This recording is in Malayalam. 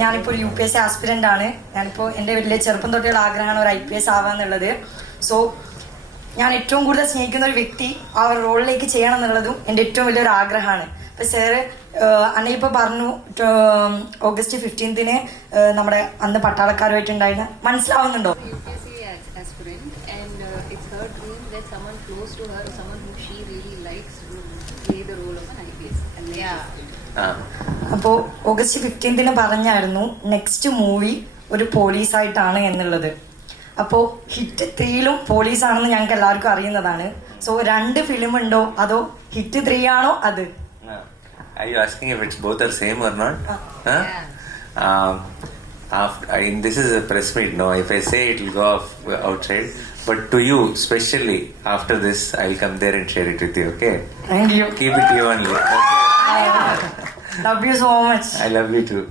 ഞാനിപ്പോൾ ഒരു UPSC ആസ്പിരൻ്റ് ആണ്. ഞാനിപ്പോൾ എൻ്റെ വലിയ ചെറുപ്പം തൊട്ടുള്ള ആഗ്രഹമാണ് ഒരു IPS ആവാന്നുള്ളത്. സോ ഞാൻ ഏറ്റവും കൂടുതൽ സ്നേഹിക്കുന്ന ഒരു വ്യക്തി ആ ഒരു റോളിലേക്ക് ചെയ്യണം എന്നുള്ളതും എൻ്റെ ഏറ്റവും വലിയൊരു ആഗ്രഹമാണ്. ഇപ്പം സാറ് അന്ന ഇപ്പോൾ പറഞ്ഞു August 15th നമ്മുടെ അന്ന് പട്ടാളക്കാരുമായിട്ടുണ്ടായിരുന്ന മനസ്സിലാവുന്നുണ്ടോ? It's her dream that someone close to her, someone who she really likes, will play the role of an IPS. And അപ്പോൾ August 15th പറഞ്ഞായിരുന്നു നെക്സ്റ്റ് മൂവി ഒരു പോലീസായിട്ടാണ് എന്നുള്ളത്. അപ്പോൾ ഹിറ്റ് 3ലും പോലീസാണെന്ന് ഞങ്ങൾക്ക് എല്ലാവർക്കും അറിയുന്നതാണ്. സോ 2 ഫിലിം ഉണ്ടോ അതോ ഹിറ്റ് 3 ആണോ അത്? Are you asking if it's both are same or not? This is a press meet, no? If I say it will go off outside. But to you, especially after this, I'll come there and share it with you, okay? Thank you. Keep it to you only. Okay? Love you so much. I love you too.